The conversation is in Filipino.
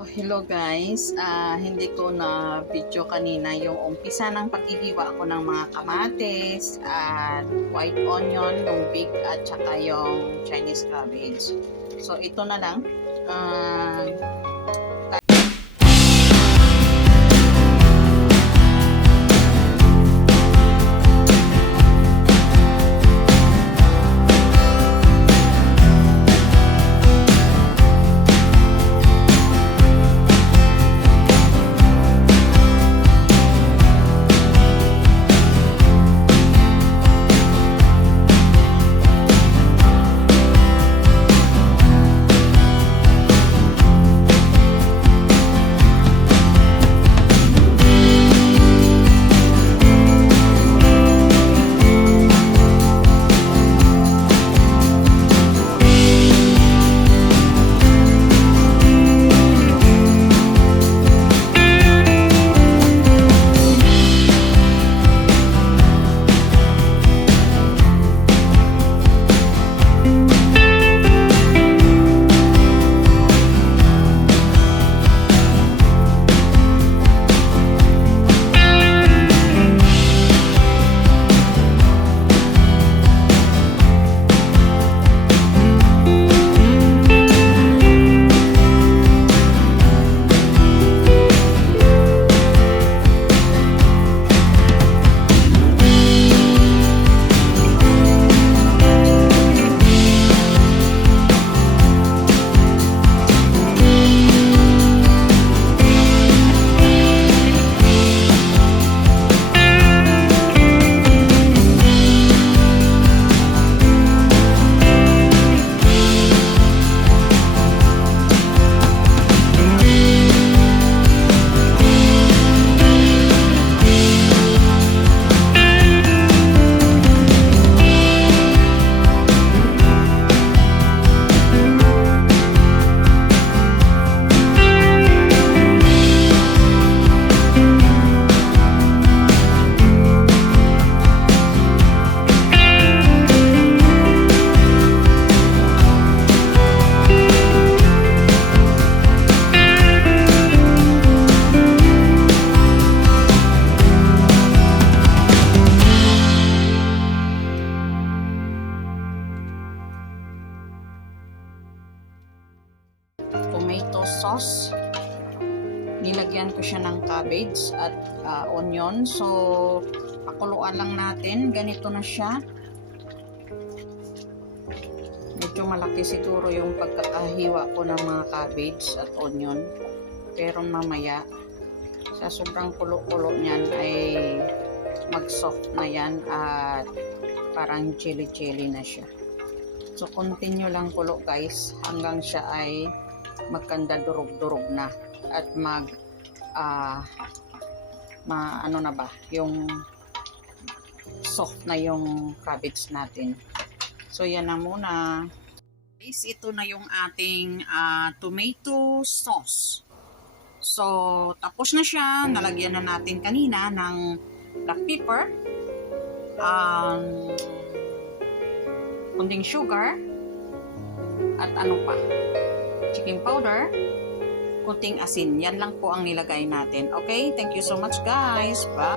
Hello guys, hindi ko na video kanina yung umpisa ng paghihiwa ko ng mga kamatis at white onion, yung big at saka yung Chinese cabbage. So ito na lang. Tomato sauce. Nilagyan ko siya ng cabbage at onion. So, pakuluan lang natin. Ganito na siya. Medyo malaki siguro yung pagkakahiwa ko ng mga cabbage at onion. Pero mamaya, sa sobrang kulo-kulo niyan ay mag-soft na yan at parang chili-chili na siya. So, continue lang kulo guys hanggang siya ay magkanda durog-durog na at ano na ba yung soft na yung cabbage natin. So yan na muna guys, ito na yung ating tomato sauce. So tapos na siya, nalagyan na natin kanina ng black pepper, kunting sugar at ano pa, chicken powder, kunting asin. Yan lang po ang nilagay natin. Okay? Thank you so much guys. Bye!